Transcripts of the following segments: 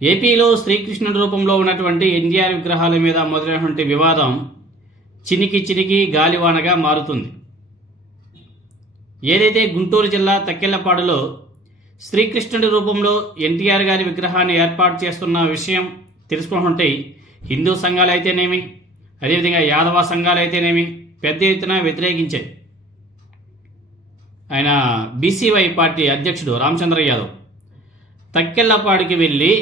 ఏపీలో శ్రీకృష్ణుడి రూపంలో ఉన్నటువంటి ఎన్టీఆర్ విగ్రహాల మీద మొదలైనటువంటి వివాదం చినికి చినికి గాలివానగా మారుతుంది. ఏదైతే గుంటూరు జిల్లా తక్కెళ్లపాడులో శ్రీకృష్ణుడి రూపంలో ఎన్టీఆర్ గారి విగ్రహాన్ని ఏర్పాటు చేస్తున్న విషయం తెలుసుకుంటుంటే హిందూ సంఘాలు అయితేనేమి, అదేవిధంగా యాదవ సంఘాలు అయితేనేమి పెద్ద ఎత్తున వ్యతిరేకించాయి. ఆయన బీసీవై పార్టీ అధ్యక్షుడు రామచంద్ర యాదవ్ తక్కెళ్లపాడుకి వెళ్ళి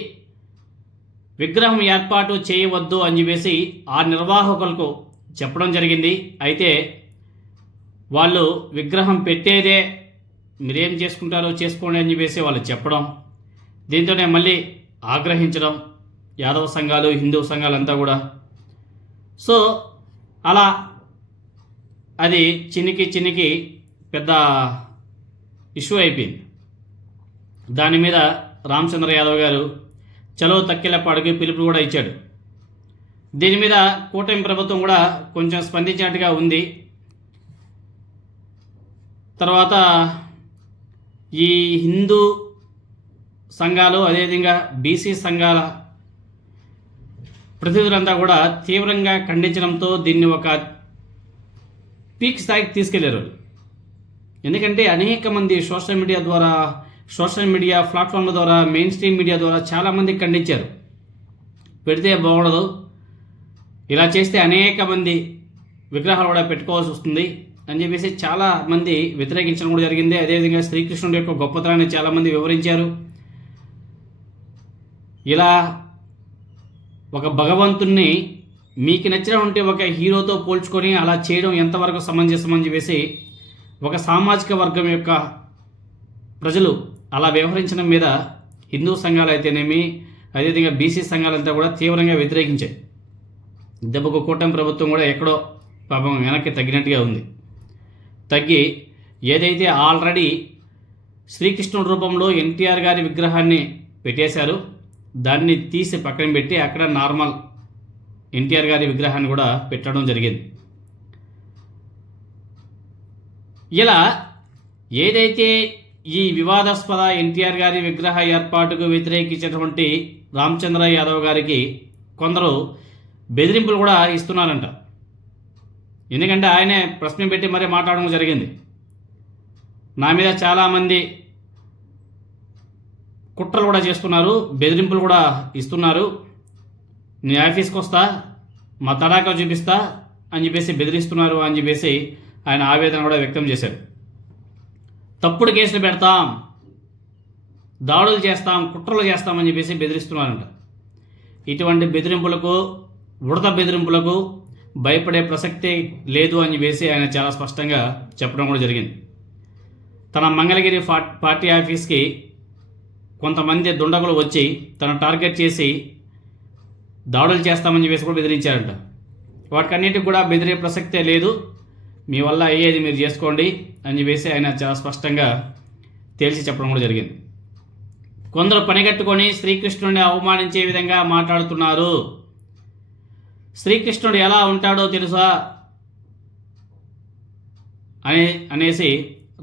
విగ్రహం ఏర్పాటు చేయవద్దు అని చెప్పేసి ఆ నిర్వాహకులకు చెప్పడం జరిగింది. అయితే వాళ్ళు విగ్రహం పెట్టేదే మీరేం చేసుకుంటారో చేసుకోండి అని చెప్పేసి వాళ్ళు చెప్పడం, దీంతోనే మళ్ళీ ఆగ్రహించడం యాదవ సంఘాలు, హిందూ సంఘాలంతా కూడా. సో అలా అది చినికి చినికి పెద్ద ఇష్యూ అయిపోయింది. దాని మీద రామచంద్ర యాదవ్ గారు చలో తక్కెళ్లపాడుకి పిలుపు కూడా ఇచ్చాడు. దీని మీద కూటమి ప్రభుత్వం కూడా కొంచెం స్పందించినట్టుగా ఉంది. తర్వాత ఈ హిందూ సంఘాలు, అదేవిధంగా బీసీ సంఘాల ప్రతినిధులంతా కూడా తీవ్రంగా ఖండించడంతో దీన్ని ఒక పీక్ స్థాయికి తీసుకెళ్లారు. ఎందుకంటే అనేక మంది సోషల్ మీడియా ప్లాట్ఫామ్ల ద్వారా, మెయిన్ స్ట్రీమ్ మీడియా ద్వారా చాలామంది ఖండించారు. పెడితే బాగుండదు, ఇలా చేస్తే అనేక మంది విగ్రహాలు కూడా పెట్టుకోవాల్సి వస్తుంది అని చెప్పేసి చాలామంది వ్యతిరేకించడం కూడా జరిగింది. అదేవిధంగా శ్రీకృష్ణుడి యొక్క గొప్పతనాన్ని చాలామంది వివరించారు. ఇలా ఒక భగవంతుణ్ణి మీకు నచ్చినటువంటి ఒక హీరోతో పోల్చుకొని అలా చేయడం ఎంతవరకు సమంజసం అని చెప్పేసి ఒక సామాజిక వర్గం యొక్క ప్రజలు అలా వ్యవహరించడం మీద హిందూ సంఘాలు అయితేనేమి, అదేవిధంగా బీసీ సంఘాలంతా కూడా తీవ్రంగా వ్యతిరేకించాయి. దెబ్బకు కూటమి ప్రభుత్వం కూడా ఎక్కడో పాపం వెనక్కి తగ్గినట్టుగా ఉంది. తగ్గి ఏదైతే ఆల్రెడీ శ్రీకృష్ణుడి రూపంలో ఎన్టీఆర్ గారి విగ్రహాన్ని పెట్టేశారు, దాన్ని తీసి పక్కన పెట్టి అక్కడ నార్మల్ ఎన్టీఆర్ గారి విగ్రహాన్ని కూడా పెట్టడం జరిగింది. ఇలా ఏదైతే ఈ వివాదాస్పద ఎన్టీఆర్ గారి విగ్రహ ఏర్పాటుకు వ్యతిరేకించినటువంటి రామచంద్ర యాదవ్ గారికి కొందరు బెదిరింపులు కూడా ఇస్తున్నారంట. ఎందుకంటే ఆయనే ప్రశ్న పెట్టి మరీ మాట్లాడడం జరిగింది. నా మీద చాలామంది కుట్రలు కూడా చేస్తున్నారు, బెదిరింపులు కూడా ఇస్తున్నారు, నీ ఆఫీస్కి వస్తా, మా తడాకా చూపిస్తా అని చెప్పేసి బెదిరిస్తున్నారు అని చెప్పేసి ఆయన ఆవేదన కూడా వ్యక్తం చేశారు. తప్పుడు కేసులు పెడతాం, దాడులు చేస్తాం, కుట్రలు చేస్తామని చెప్పేసి బెదిరిస్తున్నారంట. ఇటువంటి బెదిరింపులకు, ఉడత బెదిరింపులకు భయపడే ప్రసక్తే లేదు అని చెప్పేసి ఆయన చాలా స్పష్టంగా చెప్పడం కూడా జరిగింది. తన మంగళగిరి పార్టీ ఆఫీస్కి కొంతమంది దుండగులు వచ్చి తన టార్గెట్ చేసి దాడులు చేస్తామని చెప్పేసి కూడా బెదిరించారంట. వాటికన్నిటికి కూడా బెదిరే ప్రసక్తే లేదు, మీ వల్ల అయ్యేది మీరు చేసుకోండి అని చెప్పేసి ఆయన చాలా స్పష్టంగా తేల్చి చెప్పడం కూడా జరిగింది. కొందరు పనిగట్టుకొని శ్రీకృష్ణుడిని అవమానించే విధంగా మాట్లాడుతున్నారు. శ్రీకృష్ణుడు ఎలా ఉంటాడో తెలుసా అనేసి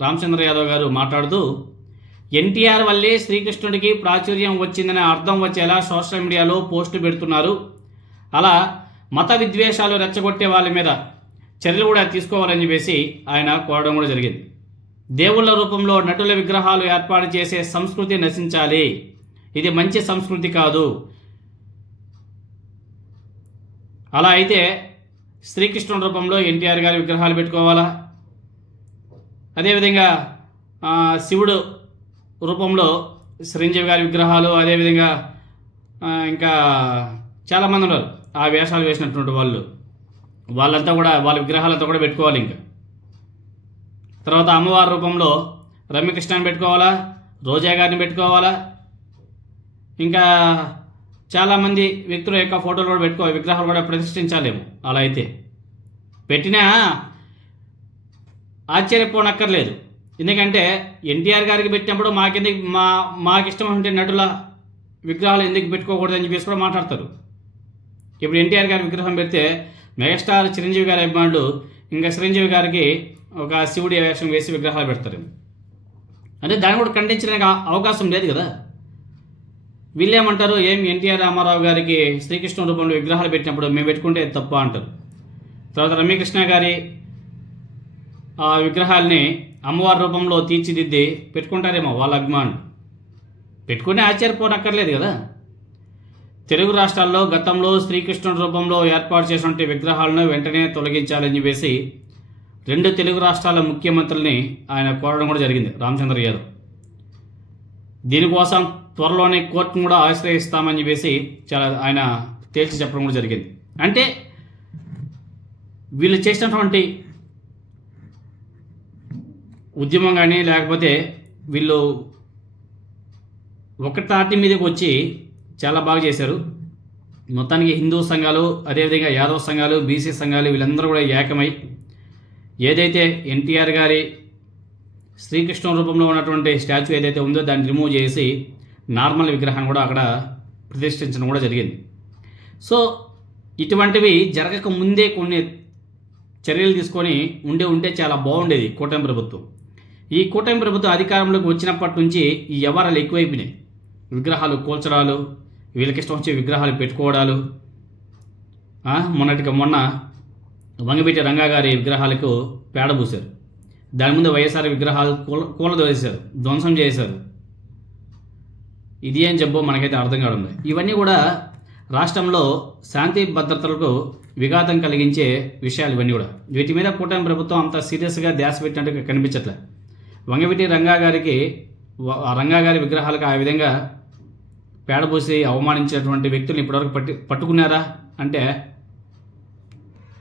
రామచంద్ర యాదవ్ గారు మాట్లాడుతూ, ఎన్టీఆర్ వల్లే శ్రీకృష్ణుడికి ప్రాచుర్యం వచ్చిందనే అర్థం వచ్చేలా సోషల్ మీడియాలో పోస్టులు పెడుతున్నారు. అలా మత విద్వేషాలు రెచ్చగొట్టే వాళ్ళ మీద చర్యలు కూడా తీసుకోవాలని చెప్పేసి ఆయన కోరడం కూడా జరిగింది. దేవుళ్ళ రూపంలో నటుల విగ్రహాలు ఏర్పాటు చేసే సంస్కృతి నశించాలి, ఇది మంచి సంస్కృతి కాదు. అలా అయితే శ్రీకృష్ణుడి రూపంలో ఎన్టీఆర్ గారి విగ్రహాలు పెట్టుకోవాలా, అదేవిధంగా శివుడు రూపంలో చిరంజీవి గారి విగ్రహాలు, అదేవిధంగా ఇంకా చాలామంది ఉన్నారు ఆ వేషాలు వేసినటువంటి వాళ్ళంతా కూడా వాళ్ళ విగ్రహాలంతా కూడా పెట్టుకోవాలి. ఇంకా తర్వాత అమ్మవారి రూపంలో రమ్యకృష్ణని పెట్టుకోవాలా, రోజా గారిని పెట్టుకోవాలా, ఇంకా చాలామంది వ్యక్తుల యొక్క ఫోటోలు కూడా పెట్టుకోవాలి, విగ్రహాలు కూడా ప్రతిష్ఠించాలేమో. అలా అయితే పెట్టినా ఆశ్చర్యపోనక్కర్లేదు. ఎందుకంటే ఎన్టీఆర్ గారికి పెట్టినప్పుడు మాకు ఇష్టమైనటువంటి నటుల విగ్రహాలు ఎందుకు పెట్టుకోకూడదు అని చెప్పేసి కూడా మాట్లాడతారు. ఇప్పుడు ఎన్టీఆర్ గారి విగ్రహం పెడితే మెగాస్టార్ చిరంజీవి గారి అభిమానులు ఇంకా చిరంజీవి గారికి ఒక శివుడి వేషం వేసి విగ్రహాలు పెడతారు. అంటే దాన్ని కూడా ఖండించడానికి అవకాశం లేదు కదా. వీళ్ళేమంటారు, ఏం ఎన్టీఆర్ రామారావు గారికి శ్రీకృష్ణ రూపంలో విగ్రహాలు పెట్టినప్పుడు మేము పెట్టుకుంటే తప్ప అంటారు. తర్వాత రమ్యకృష్ణ గారి ఆ విగ్రహాల్ని అమ్మవారి రూపంలో తీర్చిదిద్ది పెట్టుకుంటారేమో వాళ్ళ అభిమానులు. పెట్టుకునే ఆశ్చర్యపోనక్కర్లేదు కదా. తెలుగు రాష్ట్రాల్లో గతంలో శ్రీకృష్ణుడి రూపంలో ఏర్పాటు చేసినటువంటి విగ్రహాలను వెంటనే తొలగించాలని చెప్పేసి 2 తెలుగు రాష్ట్రాల ముఖ్యమంత్రుల్ని ఆయన కోరడం కూడా జరిగింది, రామచంద్ర యాదవ్. దీనికోసం త్వరలోనే కోర్టును కూడా ఆశ్రయిస్తామని చెప్పేసి ఆయన తేల్చి చెప్పడం కూడా జరిగింది. అంటే వీళ్ళు చేసినటువంటి ఉద్యమం కానీ లేకపోతే వీళ్ళు ఒక తాటి మీదకి వచ్చి చాలా బాగా చేశారు. మొత్తానికి హిందూ సంఘాలు, అదేవిధంగా యాదవ్ సంఘాలు, బీసీ సంఘాలు వీళ్ళందరూ కూడా ఏకమై ఏదైతే ఎన్టీఆర్ గారి శ్రీకృష్ణ రూపంలో ఉన్నటువంటి స్టాచ్యూ ఏదైతే ఉందో దాన్ని రిమూవ్ చేసి నార్మల్ విగ్రహాన్ని కూడా అక్కడ ప్రతిష్ఠించడం కూడా జరిగింది. సో ఇటువంటివి జరగక ముందే కొన్ని చర్యలు తీసుకొని ఉంటే చాలా బాగుండేది కూటమి ప్రభుత్వం. ఈ కూటమి ప్రభుత్వం అధికారంలోకి వచ్చినప్పటి నుంచి ఈ వ్యవహారాలు ఎక్కువైపోయినాయి. విగ్రహాలు కూల్చడాలు, వీళ్ళకి ఇష్టం వచ్చే విగ్రహాలు పెట్టుకోవడాలు. మొన్న వంగవీటి రంగా గారి విగ్రహాలకు పేడ పూశారు. దాని ముందు వైఎస్ఆర్ విగ్రహాలు కూలదోసేశారు, ధ్వంసం చేశారు. ఇది ఏం జబ్బో మనకైతే అర్థం కావడం లేదు. ఇవన్నీ కూడా రాష్ట్రంలో శాంతి భద్రతలకు విఘాతం కలిగించే విషయాలు ఇవన్నీ కూడా. వీటి మీద కూటమి ప్రభుత్వం అంత సీరియస్గా ధ్యాస పెట్టినట్టుగా కనిపించట్లే. వంగవీటి రంగా గారి విగ్రహాలకు ఆ విధంగా పేడబూసి అవమానించినటువంటి వ్యక్తులను ఇప్పటివరకు పట్టుకున్నారా అంటే